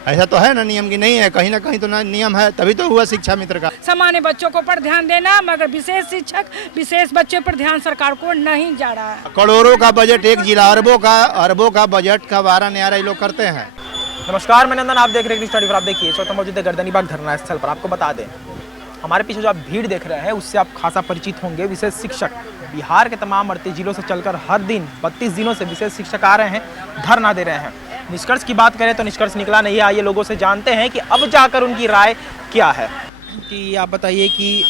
ऐसा तो है ना नियम की नहीं है, कहीं ना कहीं तो ना नियम है, तभी तो हुआ शिक्षा मित्र का। सामान्य बच्चों को पर ध्यान देना, मगर विशेष शिक्षक विशेष बच्चों पर ध्यान सरकार को नहीं जा रहा है। करोड़ों का बजट एक जिला, अरबों का बजट का वारा न्यारा ये लोग करते हैं। नमस्कार, मैं नंदन, आप देख रहे हैं स्टडी पर। आप देखिए तो मौजूद है गर्दनीबाग धरना स्थल पर। आपको बता दें, हमारे पीछे जो आप भीड़ देख रहे हैं उससे आप खासा परिचित होंगे। विशेष शिक्षक बिहार के तमाम 38 जिलों से चलकर हर दिन 32 दिनों से विशेष शिक्षक आ रहे हैं, धरना दे रहे हैं। निष्कर्ष की बात करें तो निष्कर्ष निकला नहीं है। आइए लोगों से जानते हैं कि अब जाकर उनकी राय क्या है। कि आप बताइए कि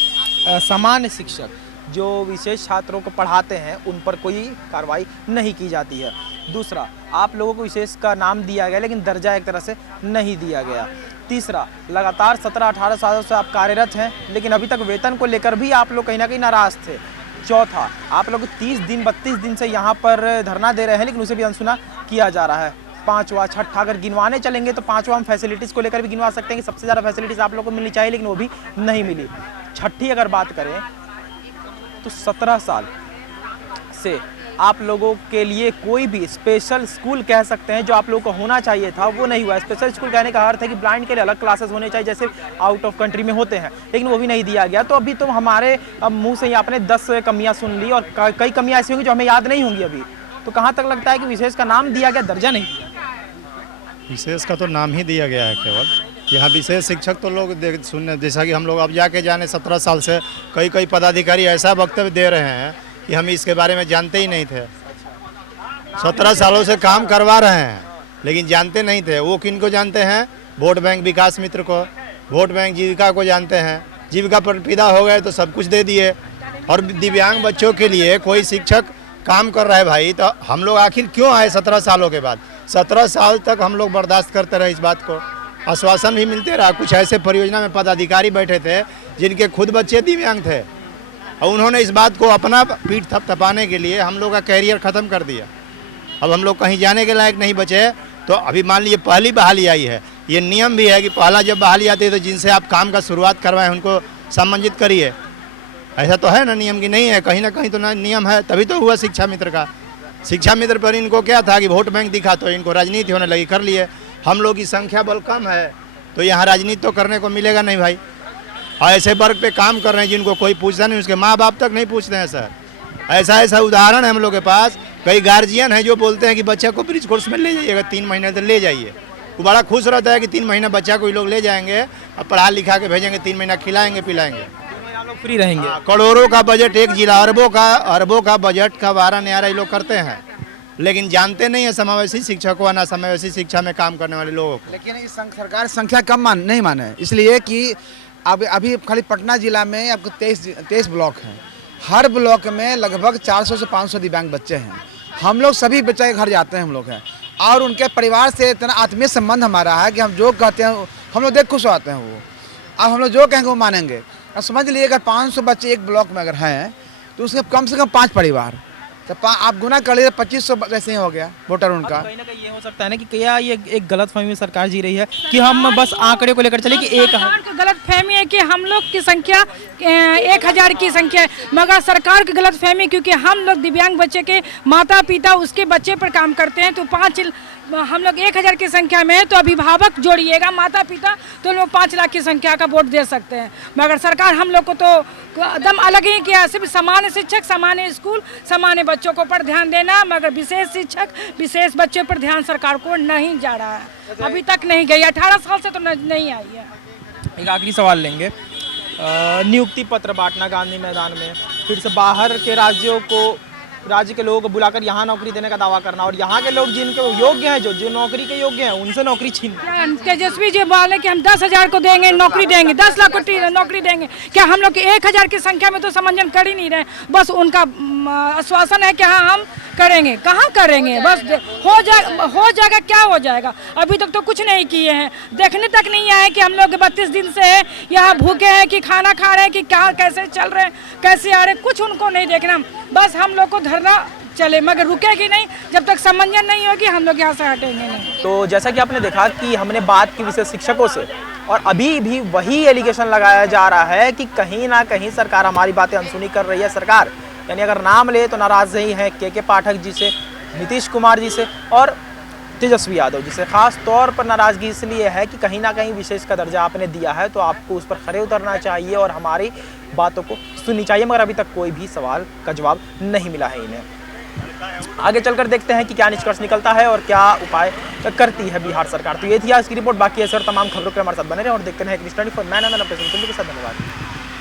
सामान्य शिक्षक जो विशेष छात्रों को पढ़ाते हैं उन पर कोई कार्रवाई नहीं की जाती है। दूसरा, आप लोगों को विशेष का नाम दिया गया लेकिन दर्जा एक तरह से नहीं दिया गया। तीसरा, लगातार 17-18 सालों से आप कार्यरत हैं लेकिन अभी तक वेतन को लेकर भी आप लोग कहीं ना कहीं नाराज थे। चौथा, आप लोग 30 दिन 32 दिन से यहाँ पर धरना दे रहे हैं लेकिन उसे भी अनसुना किया जा रहा है। पांचवा, छठा, अगर गिनवाने चलेंगे तो पांचवा हम फैसिलिटीज़ को लेकर भी गिनवा सकते हैं कि सबसे ज़्यादा फैसिलिटीज़ आप लोगों को मिलनी चाहिए लेकिन वो भी नहीं मिली। छठी अगर बात करें तो 17 साल से आप लोगों के लिए कोई भी स्पेशल स्कूल कह सकते हैं जो आप लोगों को होना चाहिए था वो नहीं हुआ। स्पेशल स्कूल कहने का अर्थ है कि ब्लाइंड के लिए अलग क्लासेस होने चाहिए जैसे आउट ऑफ कंट्री में होते हैं, लेकिन वो भी नहीं दिया गया। तो अभी तो हमारे मुंह से ही आपने 10 कमियां सुन ली और कई कमियां ऐसी होंगी जो हमें याद नहीं होंगी अभी। तो कहाँ तक लगता है कि विशेष का नाम दिया गया, दर्जा नहीं दिया? विशेष का तो नाम ही दिया गया है केवल। यहाँ विशेष शिक्षक तो लोग सुनने, जैसा कि हम लोग अब जाके जाने 17 साल से कई पदाधिकारी ऐसा वक्तव्य दे रहे हैं कि हम इसके बारे में जानते ही नहीं थे। 17 सालों से काम करवा रहे हैं लेकिन जानते नहीं थे। वो किन को जानते हैं? वोट बैंक विकास मित्र को, वोट बैंक जीविका को जानते हैं। जीविका पर फिदा हो गए तो सब कुछ दे दिए। और दिव्यांग बच्चों के लिए कोई शिक्षक काम कर रहा है भाई, तो हम लोग आखिर क्यों आए 17 सालों के बाद? 17 साल तक हम लोग बर्दाश्त करते रहे इस बात को, आश्वासन भी मिलते रहा। कुछ ऐसे परियोजना में पदाधिकारी बैठे थे जिनके खुद बच्चे दिव्यांग थे और उन्होंने इस बात को अपना पीठ थपथपाने के लिए हम लोग का कैरियर ख़त्म कर दिया। अब हम लोग कहीं जाने के लायक नहीं बचे। तो अभी मान लीजिए पहली बहाली आई है, ये नियम भी है कि पहला जब बहाली आती है तो जिनसे आप काम का शुरुआत करवाएं उनको सम्मानित करिए। ऐसा तो है ना नियम की नहीं है, कहीं ना कहीं तो ना नियम है, तभी तो हुआ शिक्षा मित्र का। शिक्षा मित्र पर इनको क्या था कि वोट बैंक दिखा तो इनको राजनीति होने लगी, कर लिए। हम लोग की संख्या बल कम है तो यहाँ राजनीति तो करने को मिलेगा नहीं भाई। और ऐसे वर्ग पे काम कर रहे हैं जिनको कोई पूछता नहीं, उसके माँ बाप तक नहीं पूछते हैं सर। ऐसा उदाहरण है हम लोग के पास। कई गार्जियन हैं जो बोलते हैं कि बच्चा को ब्रिज कोर्स में ले जाइएगा, 3 महीने तक ले जाइए। वो बड़ा खुश रहता है कि 3 महीना बच्चा को लोग ले जाएंगे और पढ़ा लिखा के भेजेंगे, 3 महीना खिलाएंगे पिलाएंगे, फ्री रहेंगे। करोड़ों का बजट एक जिला, अरबों का बजट का वारा न्यारा ये लोग करते हैं लेकिन जानते नहीं है समावेशी शिक्षा को, ना समावेशी शिक्षा में काम करने वाले लोगों को। लेकिन इस सरकार संख्या कम नहीं माने, इसलिए कि अभी खाली पटना जिला में आपको 23 ब्लॉक हैं। हर ब्लॉक में लगभग 400 से 500 दिव्यांग बच्चे हैं। हम लोग सभी बच्चे के घर जाते हैं हम लोग हैं और उनके परिवार से इतना आत्मीय संबंध हमारा है कि हम जो कहते हैं हम लोग देख खुश होते हैं। वो अब हम लोग जो कहेंगे वो मानेंगे। अब समझ लीजिए अगर 500 बच्चे एक ब्लॉक में अगर हैं तो उसके कम से कम 5 परिवार, तो आप गुना कर लीजिए 2500 वैसे ही हो गया वोटर उनका। कहीं ना कहीं ये हो सकता है ना कि क्या ये एक गलतफहमी में सरकार जी रही है कि हम बस आंकड़े को लेकर चले कि एक गलतफहमी है कि हम लोग की संख्या 1000 की संख्या है, मगर सरकार की गलतफहमी क्योंकि हम लोग दिव्यांग बच्चे के माता पिता उसके बच्चे पर काम करते हैं। तो हम लोग 1000 की संख्या में है तो अभिभावक जोड़िएगा माता पिता तो लोग 5 लाख की संख्या का वोट दे सकते हैं। मगर सरकार हम लोग को तो एकदम अलग ही किया। सिर्फ सामान्य शिक्षक, सामान्य स्कूल, सामान्य बच्चों को पर ध्यान देना, मगर विशेष शिक्षक विशेष बच्चों पर ध्यान सरकार को नहीं जा रहा है, अभी तक नहीं गई। 18 साल से तो नहीं आई है। एक आखिरी सवाल लेंगे। नियुक्ति पत्र बांटना गांधी मैदान में, फिर से बाहर के राज्य के लोगों को बुलाकर यहाँ नौकरी देने का दावा करना और यहाँ के लोग जिनके योग्य हैं, जो नौकरी के योग्य हैं, उनसे नौकरी छीनना। तेजस्वी जी बोले कि हम 10,000 को देंगे नौकरी देंगे, 10 लाख को नौकरी देंगे। क्या हम लोग 1000 की संख्या में तो समंजन कर ही नहीं रहे। बस उनका आश्वासन है कि हाँ हम करेंगे, कहाँ करेंगे, बस हो जाएगा क्या हो जाएगा। अभी तक तो कुछ नहीं किए हैं, देखने तक नहीं आए कि हम लोग 32 दिन से यहाँ भूखे हैं कि खाना खा रहे हैं कि क्या कैसे चल रहे हैं, कैसे आ रहे हैं, कुछ उनको नहीं देखना। बस हम लोग को धरना चले मगर रुकेगी नहीं जब तक समंजन नहीं होगी, हम लोग यहाँ से हटेंगे नहीं। तो जैसा कि आपने देखा कि हमने बात की विशेष शिक्षकों से और अभी भी वही एलिगेशन लगाया जा रहा है कि कहीं ना कहीं सरकार हमारी बातें अनसुनी कर रही है। सरकार यानी अगर नाम ले तो नाराज ही है के पाठक जी से, नीतीश कुमार जी से और तेजस्वी यादव, जिसे खास तौर पर नाराजगी इसलिए है कि कहीं ना कहीं विशेष का दर्जा आपने दिया है तो आपको उस पर खरे उतरना चाहिए और हमारी बातों को सुननी चाहिए, मगर अभी तक कोई भी सवाल का जवाब नहीं मिला है इन्हें। आगे चलकर देखते हैं कि क्या निष्कर्ष निकलता है और क्या उपाय करती है बिहार सरकार। तो ये थी आज की रिपोर्ट। बाकी ऐसे और तमाम खबरों के हमारे साथ बने रहे और देखते हैं एक 24 मैं के साथ। धन्यवाद।